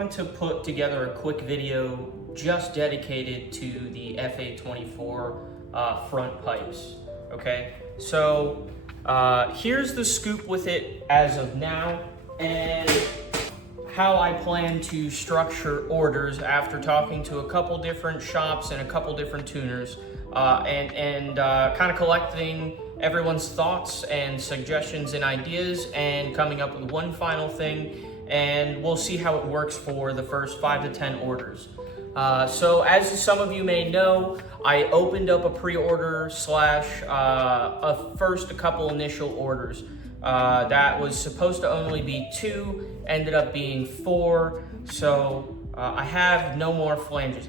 wanted to put together a quick video just dedicated to the FA24 front pipes, okay? So here's the scoop with it as of now, and how I plan to structure orders after talking to a couple different shops and a couple different tuners, and kind of collecting everyone's thoughts and suggestions and ideas and coming up with one final thing, and we'll see how it works for the first 5 to 10 orders. So as some of you may know, I opened up a pre-order slash a couple initial orders. That was supposed to only be 2, ended up being 4. So I have no more flanges,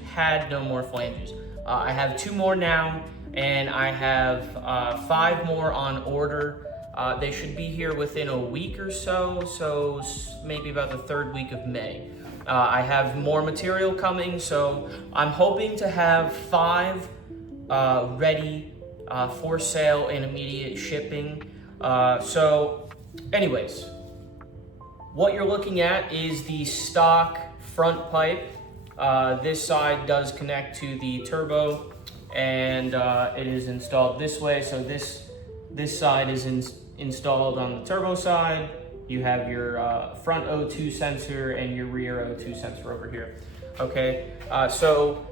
I have 2 more now, and I have 5 more on order. They should be here within a week or so maybe about the 3rd week of May. I have more material coming, so I'm hoping to have 5 ready for sale and immediate shipping. So anyways, what you're looking at is the stock front pipe. This side does connect to the turbo, and it is installed this way. So this side is installed on the turbo side. You have your front O2 sensor and your rear O2 sensor over here. Okay, so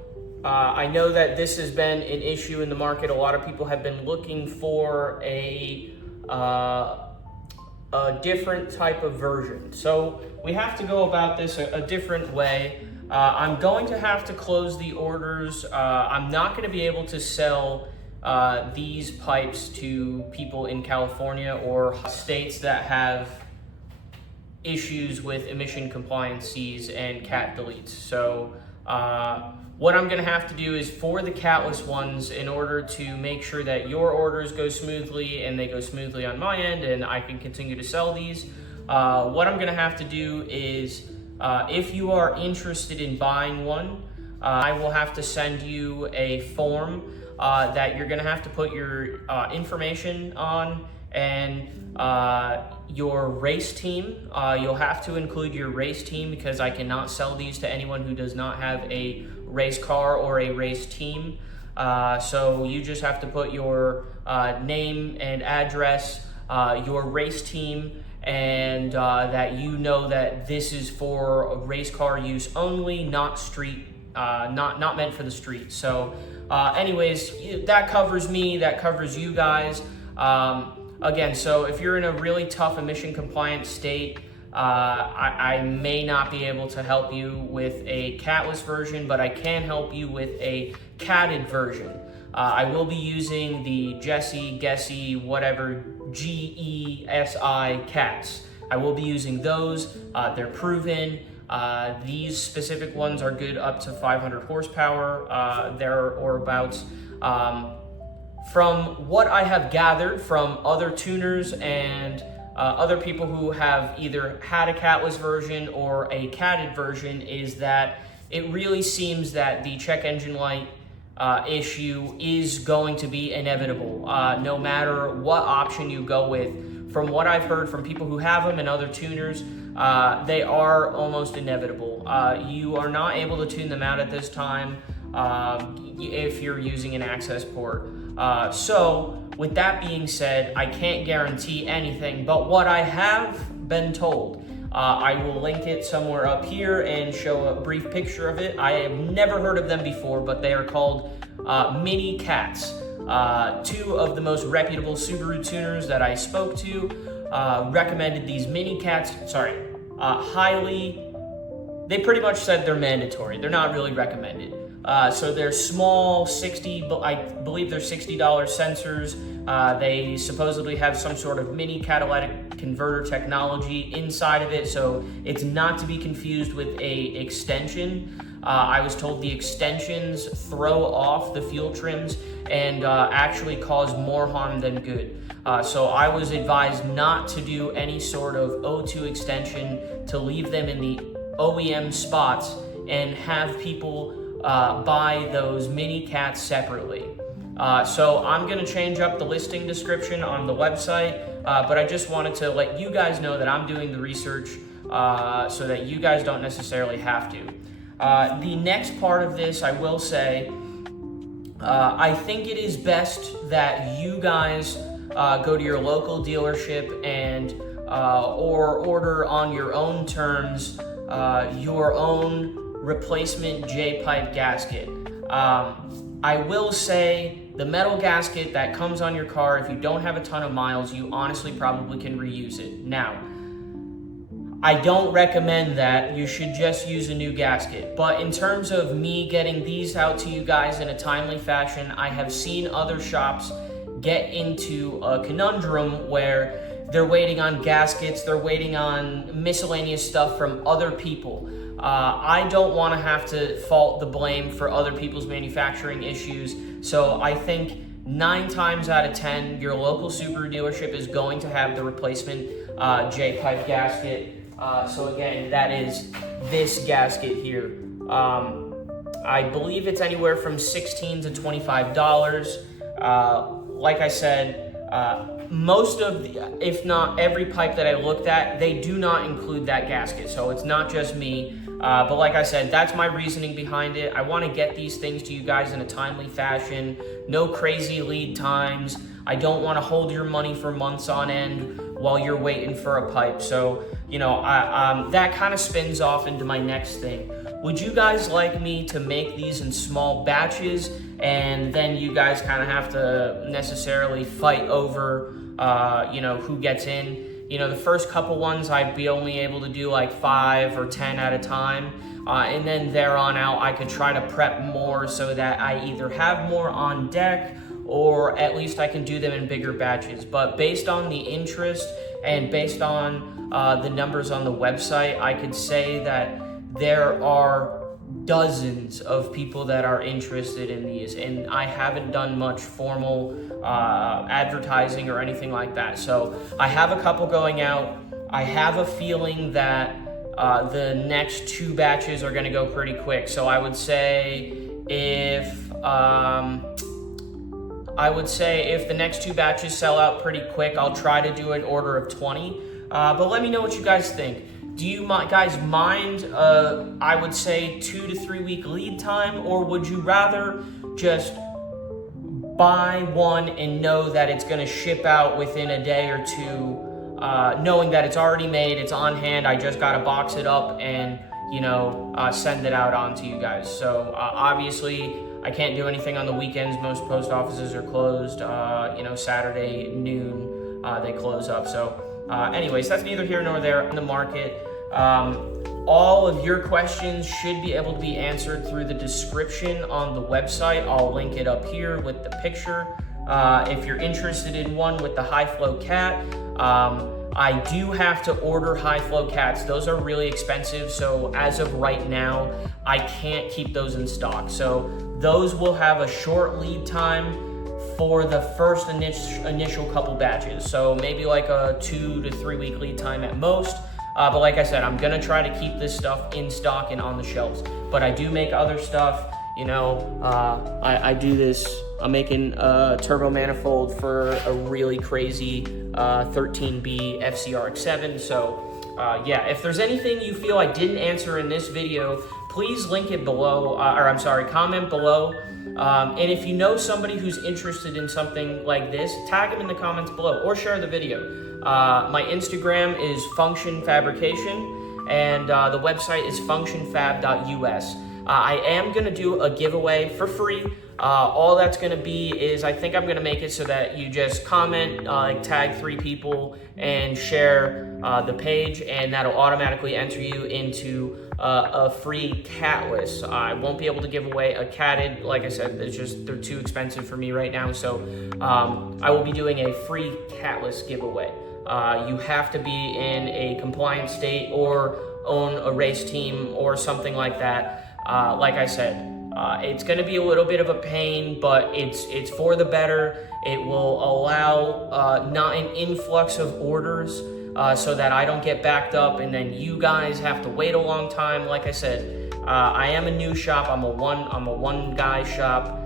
I know that this has been an issue in the market. A lot of people have been looking for a different type of version. So we have to go about this a different way. I'm going to have to close the orders. I'm not going to be able to sell these pipes to people in California or states that have issues with emission compliances and cat deletes. So what I'm going to have to do is, for the Catless ones, in order to make sure that your orders go smoothly and they go smoothly on my end and I can continue to sell these, what I'm going to have to do is, if you are interested in buying one, I will have to send you a form that you're going to have to put your information on, and your race team. You'll have to include your race team, because I cannot sell these to anyone who does not have a race car or a race team. So you just have to put your name and address, your race team, and that you know that this is for a race car use only, not street, not meant for the street. So anyways, that covers me, that covers you guys. Again, so if you're in a really tough emission compliant state, I may not be able to help you with a catless version, but I can help you with a catted version. I will be using the Gessie, whatever, GESI cats. I will be using those. They're proven. These specific ones are good up to 500 horsepower, there or abouts. From what I have gathered from other tuners and other people who have either had a catless version or a catted version, is that it really seems that the check engine light issue is going to be inevitable, no matter what option you go with. From what I've heard from people who have them and other tuners, they are almost inevitable. You are not able to tune them out at this time if you're using an access port. So with that being said, I can't guarantee anything, but what I have been told, I will link it somewhere up here and show a brief picture of it. I have never heard of them before, but they are called Mini Cats. 2 of the most reputable Subaru tuners that I spoke to recommended these Mini Cats, highly. They pretty much said they're mandatory. They're not really recommended. So they're small, I believe they're $60 sensors. They supposedly have some sort of mini catalytic converter technology inside of it, so it's not to be confused with a extension. I was told the extensions throw off the fuel trims and actually cause more harm than good. So I was advised not to do any sort of O2 extension, to leave them in the OEM spots and have people buy those mini cats separately. So I'm gonna change up the listing description on the website, but I just wanted to let you guys know that I'm doing the research so that you guys don't necessarily have to. The next part of this, I will say, I think it is best that you guys go to your local dealership and or order on your own terms your own replacement J-pipe gasket. I will say the metal gasket that comes on your car, if you don't have a ton of miles, you honestly probably can reuse it. Now, I don't recommend that. You should just use a new gasket. But in terms of me getting these out to you guys in a timely fashion, I have seen other shops get into a conundrum where they're waiting on gaskets, they're waiting on miscellaneous stuff from other people. I don't want to have to fault the blame for other people's manufacturing issues. So I think 9 times out of 10, your local Subaru dealership is going to have the replacement J-pipe gasket. So again, that is this gasket here. I believe it's anywhere from $16 to $25. Like I said, most of the, if not every pipe that I looked at, they do not include that gasket. So it's not just me. But like I said, that's my reasoning behind it. I want to get these things to you guys in a timely fashion. No crazy lead times. I don't want to hold your money for months on end while you're waiting for a pipe. So, you know, that kind of spins off into my next thing. Would you guys like me to make these in small batches and then you guys kind of have to necessarily fight over, you know, who gets in? You know, the first couple ones I'd be only able to do like 5 or 10 at a time. And then there on out, I could try to prep more so that I either have more on deck or at least I can do them in bigger batches. But based on the interest and based on the numbers on the website, I could say that there are dozens of people that are interested in these, and I haven't done much formal advertising or anything like that. So I have a couple going out. I have a feeling that the next 2 batches are going to go pretty quick. So I would say if the next 2 batches sell out pretty quick, I'll try to do an order of 20. But let me know what you guys think. Do you guys mind, I would say 2 to 3 week lead time, or would you rather just buy one and know that it's going to ship out within a day or 2, knowing that it's already made, it's on hand, I just got to box it up and, you know, send it out onto you guys. So obviously I can't do anything on the weekends. Most post offices are closed, you know, Saturday noon, they close up. So anyways, that's neither here nor there in the market. All of your questions should be able to be answered through the description on the website. I'll link it up here with the picture. If you're interested in one with the high flow cat, I do have to order high flow cats. Those are really expensive. So as of right now, I can't keep those in stock. So those will have a short lead time for the first initial couple batches. So maybe like a 2 to 3 week lead time at most. But like I said, I'm gonna try to keep this stuff in stock and on the shelves. But I do make other stuff, you know, I do this, I'm making a turbo manifold for a really crazy 13B FCRX7. So yeah, if there's anything you feel I didn't answer in this video, please link it below, comment below. And if you know somebody who's interested in something like this, tag them in the comments below or share the video. My Instagram is functionandfabrication, and the website is functionfab.us. I am going to do a giveaway for free. All that's going to be is, I think I'm going to make it so that you just comment, tag 3 people and share the page, and that'll automatically enter you into a free Catless. I won't be able to give away a catted. Like I said, they're too expensive for me right now. So I will be doing a free Catless giveaway. You have to be in a compliant state or own a race team or something like that. Like I said, it's going to be a little bit of a pain, but it's for the better. It will allow not an influx of orders so that I don't get backed up and then you guys have to wait a long time. Like I said, I am a new shop. I'm a one guy shop.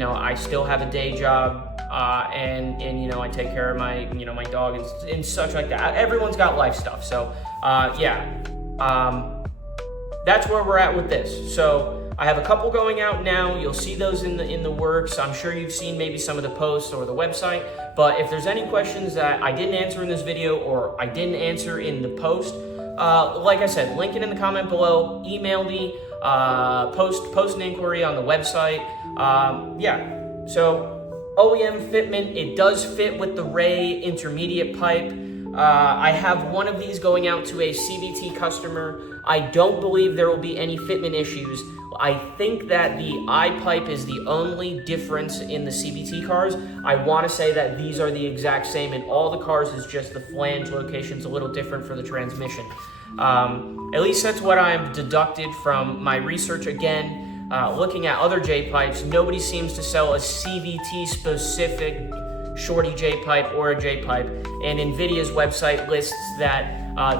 I still have a day job, and I take care of my my dog and such like that. Everyone's got life stuff, so that's where we're at with this. So I have a couple going out now. You'll see those in the works. I'm sure you've seen maybe some of the posts or the website, but if there's any questions that I didn't answer in this video or I didn't answer in the post, like I said, link it in the comment below, email me, post an inquiry on the website. So OEM Fitment, it does fit with the Ray intermediate pipe. I have one of these going out to a CVT customer. I don't believe there will be any fitment issues. I think that the I-pipe is the only difference in the CVT cars. I want to say that these are the exact same in all the cars, is just the flange location's a little different for the transmission. At least that's what I have deducted from my research. Again, looking at other J-pipes, nobody seems to sell a CVT specific shorty J-pipe or a J-pipe, and NVIDIA's website lists that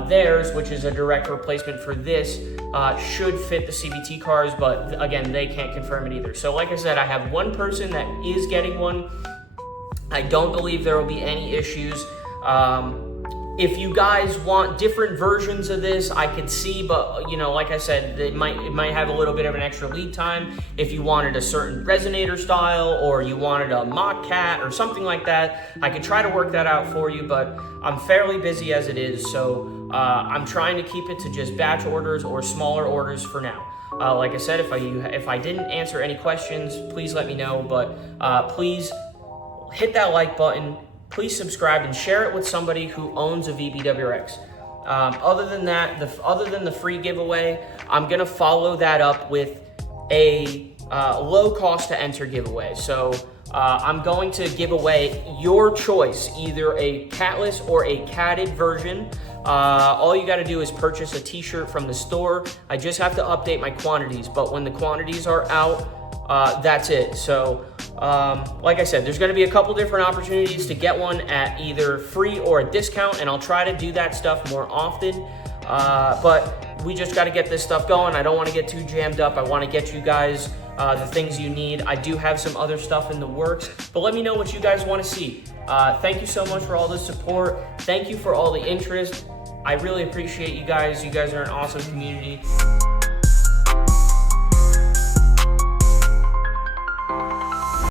theirs, which is a direct replacement for this, should fit the CVT cars, but again, they can't confirm it either. So like I said, I have one person that is getting one. I don't believe there will be any issues. If you guys want different versions of this, I could see, but like I said, it might have a little bit of an extra lead time. If you wanted a certain resonator style, or you wanted a mock cat or something like that, I could try to work that out for you, but I'm fairly busy as it is, so I'm trying to keep it to just batch orders or smaller orders for now. Like I said, if I didn't answer any questions, please let me know, but please hit that like button. Please subscribe and share it with somebody who owns a VB WRX. Other than that, other than the free giveaway, I'm gonna follow that up with a low cost to enter giveaway. So I'm going to give away your choice, either a Catless or a catted version. All you gotta do is purchase a t-shirt from the store. I just have to update my quantities, but when the quantities are out, that's it. So like I said, there's going to be a couple different opportunities to get one at either free or a discount, and I'll try to do that stuff more often. But we just got to get this stuff going. I don't want to get too jammed up. I want to get you guys the things you need. I do have some other stuff in the works, but let me know what you guys want to see. Thank you so much for all the support. Thank you for all the interest. I really appreciate you guys. You guys are an awesome community.